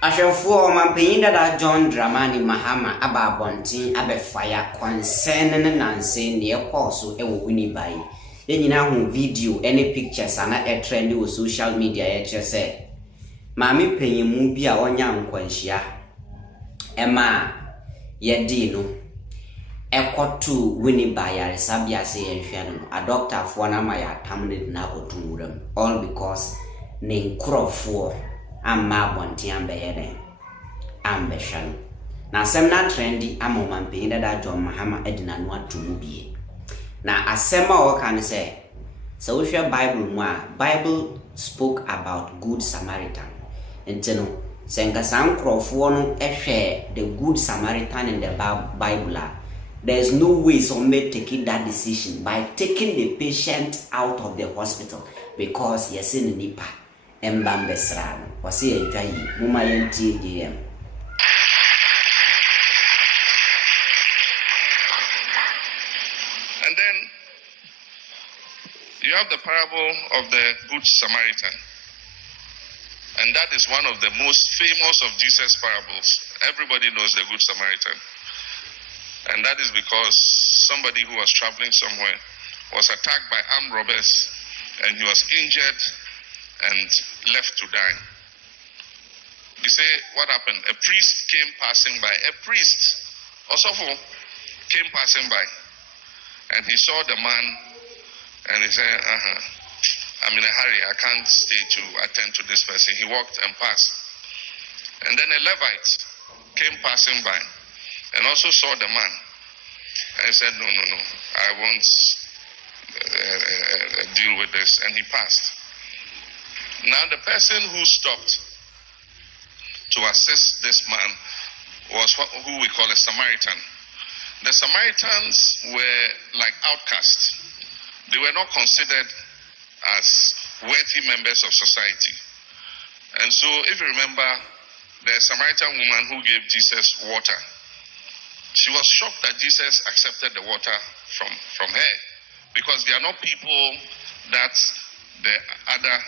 Ashefo mampanyin dada John Dramani Mahama aba abonten abefaya concern ne nanse ne ekɔso ewo Winneba yi. Ye nyina hu video any pictures ana e trend wo social media ye kyerɛ sɛ maame panyimu bi a onya nkwanhyia ema ye di no ekoto Winneba yaresa bia se ye hwɛ no a doctor fo na ma ya tam ne na kotumwuram all because ne nkrɔfo amma bonti ambeye den ambehwan na asem na trendy amoma mpin dada John Mahama edina no atomu bie na asem a woka ne se wo hwe Bible mu a Bible spoke about good Samaritan enteno senga sankrofo no ehwe the good Samaritan in the Bible there is no way some may take that decision by taking the patient out of the hospital because yes in nipa embambesra wasi entwayi muma yenti GM. And then you have the parable of the Good Samaritan. And that is one of the most famous of Jesus' parables. Everybody knows the Good Samaritan. And that is because somebody who was traveling somewhere was attacked by armed robbers and he was injured and left to die. You say, what happened? A priest came passing by. A priest, Osofo, came passing by. And he saw the man and he said, I'm in a hurry. I can't stay to attend to this person. He walked and passed. And then a Levite came passing by and also saw the man. And said, no, I won't deal with this. And he passed. Now the person who stopped to assist this man was who we call a Samaritan. The Samaritans were like outcasts. They were not considered as worthy members of society. And so if you remember, the Samaritan woman who gave Jesus water, she was shocked that Jesus accepted the water from her, because they are not people that the other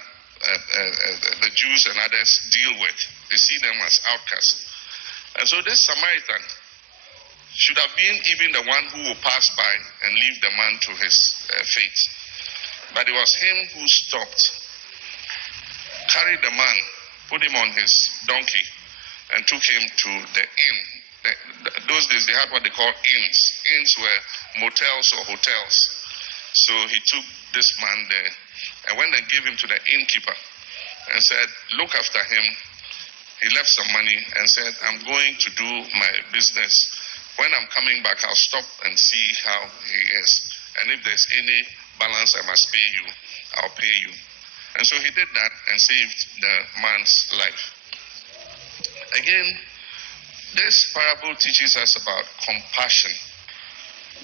the Jews and others deal with. They see them as outcasts. And so this Samaritan should have been even the one who will pass by and leave the man to his fate. But it was him who stopped, carried the man, put him on his donkey, and took him to the inn. Those days they had what they call inns. Inns were motels or hotels. So he took this man there and went and gave him to the innkeeper and said, look after him. He left some money and said, I'm going to do my business. When I'm coming back, I'll stop and see how he is. And if there's any balance I must pay you, I'll pay you. And so he did that and saved the man's life. Again, this parable teaches us about compassion.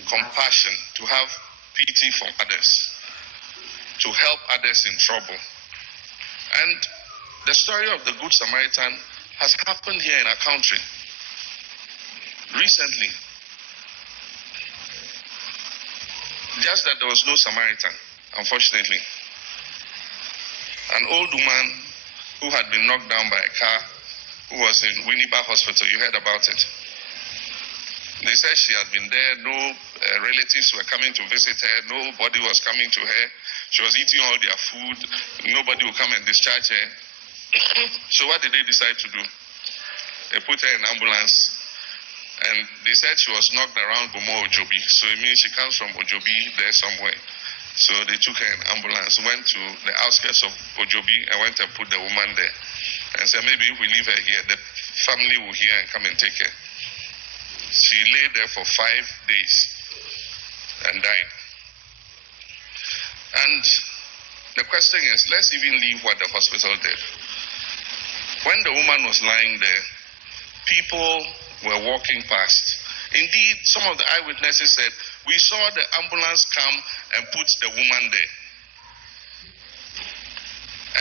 Compassion, to have pity for others, to help others in trouble. And the story of the Good Samaritan has happened here in our country recently. Just that there was no Samaritan, unfortunately. An old woman who had been knocked down by a car, who was in Winneba hospital, you heard about it. They said she had been there, no relatives were coming to visit her, nobody was coming to her. She was eating all their food, nobody would come and discharge her. So what did they decide to do? They put her in ambulance, and they said she was knocked around Bomo Ojobi. So it means she comes from Ojobi there somewhere. So they took her in ambulance, went to the outskirts of Ojobi and went and put the woman there. And said, maybe if we leave her here, the family will hear and come and take her. She lay there for 5 days and died. And the question is, let's even leave what the hospital did. When the woman was lying there, people were walking past. Indeed, some of the eyewitnesses said, we saw the ambulance come and put the woman there.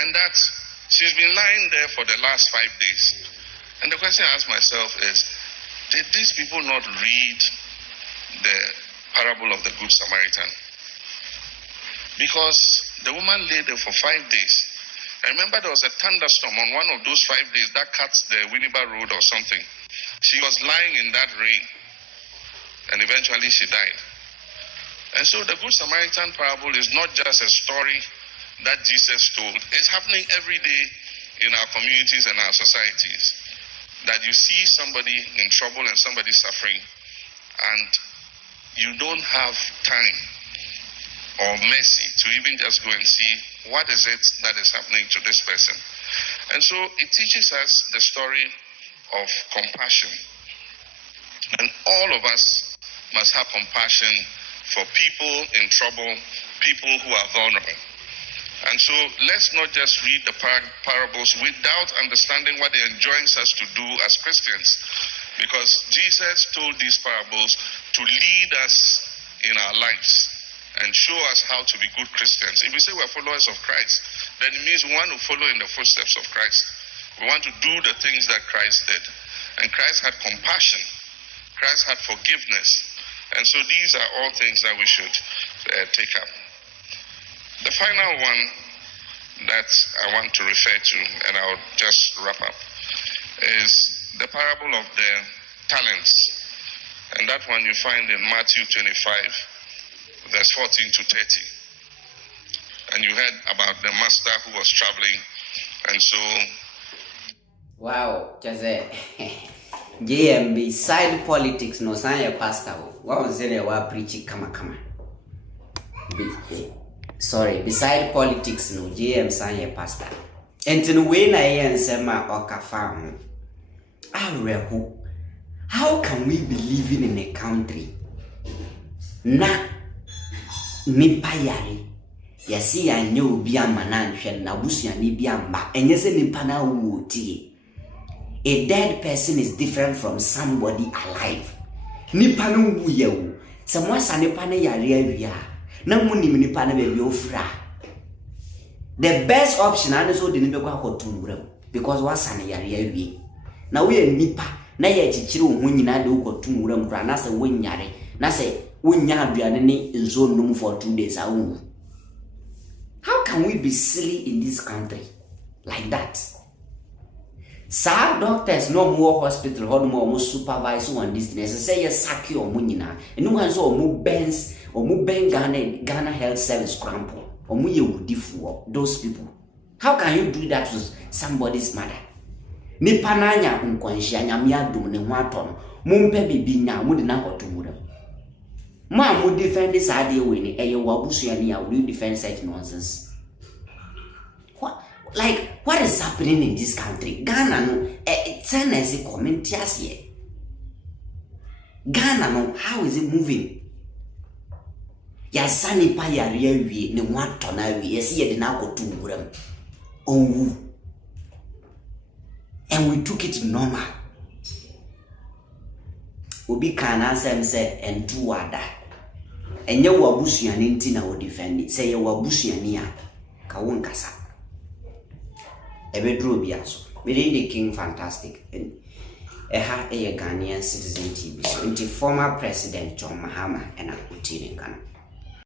And that she's been lying there for the last 5 days. And the question I ask myself is, did these people not read the parable of the Good Samaritan? Because the woman lay there for 5 days I remember there was a thunderstorm on one of those 5 days that cut the Winneba road or something. She was lying in that rain, and eventually she died. And so the Good Samaritan parable is not just a story that Jesus told. It's happening every day in our communities and our societies. That you see somebody in trouble and somebody suffering, and you don't have time or mercy to even just go and see what is it that is happening to this person. And so it teaches us the story of compassion. And all of us must have compassion for people in trouble, people who are vulnerable. And so let's not just read the parables without understanding what it enjoins us to do as Christians. Because Jesus told these parables to lead us in our lives and show us how to be good Christians. If we say we're followers of Christ, then it means we want to follow in the footsteps of Christ. We want to do the things that Christ did. And Christ had compassion. Christ had forgiveness. And so these are all things that we should take up. The final one that I want to refer to, and I'll just wrap up, is the parable of the talents. And that one you find in Matthew 25, verse 14 to 30. And you heard about the master who was traveling, and so... Wow, Jose. JM, beside politics, no sign your pastor. What was it about preaching? Kama. Sorry, beside politics, no JM sign your pastor. And to the way I answer my Okafa. How can we be living in a country? Na nipa yare yasi ya nye obi amana nhwe na busuani bi amba enye se nipa na wuti. A dead person is different from somebody alive. Nipa no wu yewu se mo asa nipa na yare awia na munim nipa na be ofra. The best option and so de nipa kwa kotumbrem because wasa na yare awia na we nipa na ye chichiri wo nyina de ukotumbrem kra na se wonyare na se wonya aduane ne nzo num for 2 days awu. How can we be silly in this country like that? Some doctors no more hospital hold more supervise on this thing. Say yes saki or munyina. And no so mu bens or mu ben Ghana Health Service crampo or mu ye for those people. How can you do that to somebody's mother? Ni pananya unkwanshia nyamia dum ne hwaton mumpe bibi nya mu de na hotumura. Man would defend this idea when a wabusuania will defend such nonsense. What is happening in this country? Ghana no it's an as a comment here. Ghana no, how is it moving? Yasani pa ya rewi ne wato na wi yesi ye de na akotu wuram. Oh. And we took it normal. Obi kana asem se entu wada. Enye wabusuani nti na wo defend. Say ye wabusuani a ka won kasa. Ebedro biaso. Within the king fantastic. Eha Ghanaian citizen TV. So former president John Mahama and Akutiri Ghana.